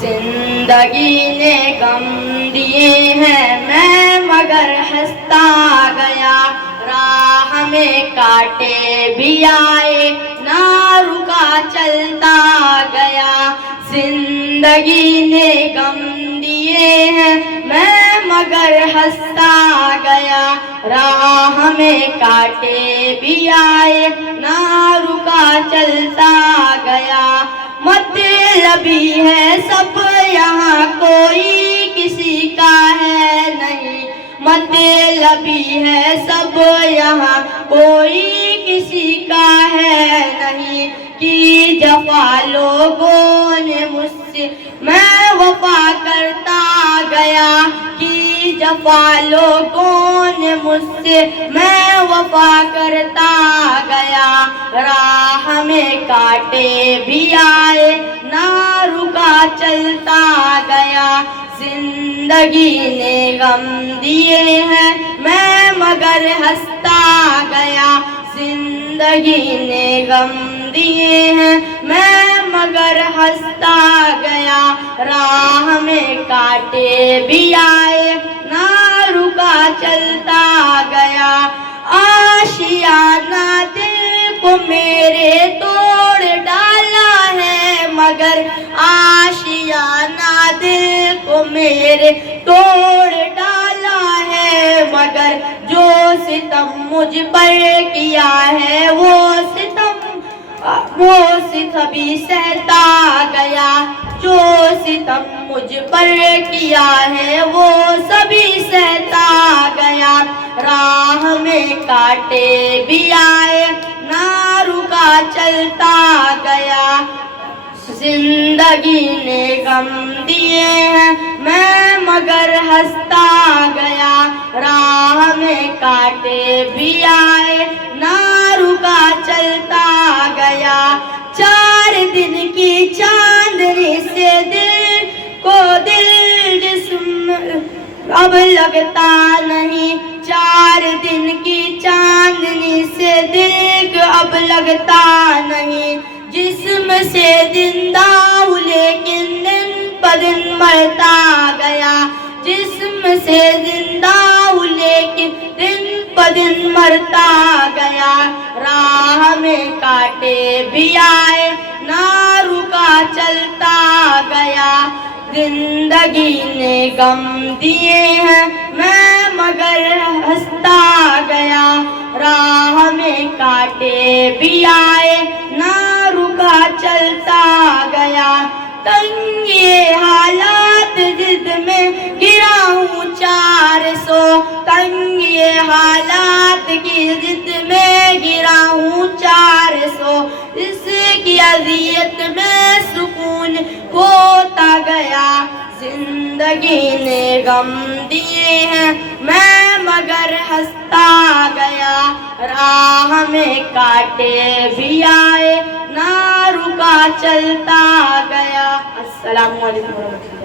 زندگی نے غم دیے ہیں میں مگر ہنستا گیا، راہ میں کانٹے بھی آئے نہ رکا چلتا گیا۔ زندگی نے غم دیے ہیں میں مگر ہنستا گیا، راہ میں کانٹے بھی آئے نہ رکا چلتا گیا۔ مطلبی ہے سب یہاں کوئی کسی کا ہے نہیں، مطلبی ہے سب یہاں کوئی کسی کا ہے نہیں، کی جفا لوگوں نے مجھ سے میں وفا کرتا گیا، کی جفا لوگوں نے مجھ سے میں وفا کرتا گیا۔ راہ میں کانٹے بھی آئے نہ رکا چلتا گیا، زندگی نے غم دیے ہیں میں مگر ہنستا گیا، زندگی نے غم دیے ہیں میں مگر ہنستا گیا۔ راہ میں کانٹے بھی آئے نہ رکا چلتا گیا، آشیانہ دل کو میرے توڑ ڈالا ہے مگر آشیانہ دل کو میرے توڑ ڈالا ہے مگر، جو ستم مجھ پر کیا ہے وہ ستم بھی سہتا گیا، جو ستم مجھ پر کیا ہے وہ سبھی سہتا گیا۔ راہ میں کانٹے بھی آئے نہ رکا چلتا گیا، زندگی نے غم دیے ہیں میں مگر ہنستا گیا، راہ میں کانٹے بھی آئے نہ رکا چلتا گیا۔ 4 دن کی چاندنی سے دل کو دل جسم اب لگتا نہیں، 4 دن کی چاندنی سے دل کو اب لگتا نہیں، جسم سے زندہ ہوں لیکن دن بدن مرتا گیا، جسم سے زندہ ہوں لیکن دن بدن مرتا گیا۔ راہ میں کانٹے بھی آئے نہ رکا چلتا گیا، زندگی نے غم دیے ہیں میں مگر ہنستا گیا، راہ میں کانٹے بھی آئے نہ رکا چلتا گیا۔ تنگ یہ حالات جد میں گرا ہوں 400، تنگ یہ حالات کی جد میں گرا ہوں 400، اس کی اذیت میں سکون کھوتا گیا، زندگی نے غم دیے ہیں میں مگر ہنستا گیا، راہ میں کانٹے بھی آئے نہ رکا چلتا گیا۔ السلام علیکم ورحمۃ اللہ۔